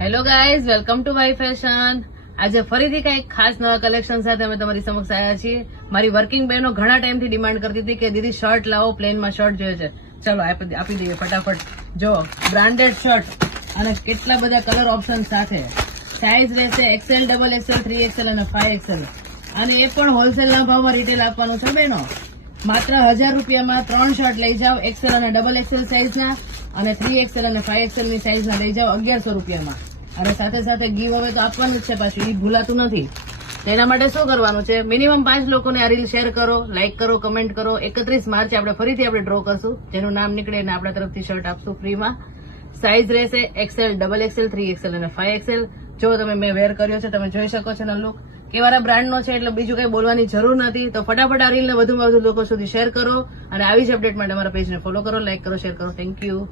Hello guys, welcome to my fashion. આજે ફરીથી કઈક ખાસ નવા કલેક્શન સાથે અમે તમારી સમક્ષ આવ્યા છીએ. મારી વર્કિંગ બહેનો ઘણા ટાઈમથી ડિમાન્ડ કરતી હતી કે દીદી શર્ટ લાવો, પ્લેનમાં શર્ટ જોઈએ છે. ચલો આપી દઈએ ફટાફટ. જો બ્રાન્ડેડ શર્ટ અને કેટલા બધા કલર ઓપ્શન સાથે. સાઇઝ રહેશે XL, XXL, 3XL અને 5XL. અને એ પણ હોલસેલના ભાવમાં રિટેલ આપવાનું છે બહેનો. માત્ર 1000 રૂપિયામાં 3 શર્ટ લઈ જાઓ, XL અને XXL સાઇઝના, અને 3XL અને 5XL ની સાઇઝના લઈ જાઓ 1100 રૂપિયામાં. અને સાથે સાથે ગીવ અવે તો આપવાનું જ છે પાછું, એ ભૂલાતું નથી. તેના માટે શું કરવાનું છે, મિનિમમ 5 લોકોને આ રીલ શેર કરો, લાઈક કરો, કમેન્ટ કરો. 31 માર્ચે આપણે ફરીથી ડ્રો કરશું, જેનું નામ નીકળે અને આપણા તરફથી શર્ટ આપશું ફ્રીમાં. સાઇઝ રહેશે XL, XXL, 3XL અને 5XL. જો તમે મેં વેર કર્યો છે, તમે જોઈ શકો છો એનો લુક કેવાળા બ્રાન્ડનો છે, એટલે બીજું કઈ બોલવાની જરૂર નથી. તો ફટાફટ આ રીલને વધુમાં વધુ લોકો સુધી શેર કરો અને આવી જ અપડેટ માટે અમારા પેજને ફોલો કરો, લાઈક કરો, શેર કરો. Thank you.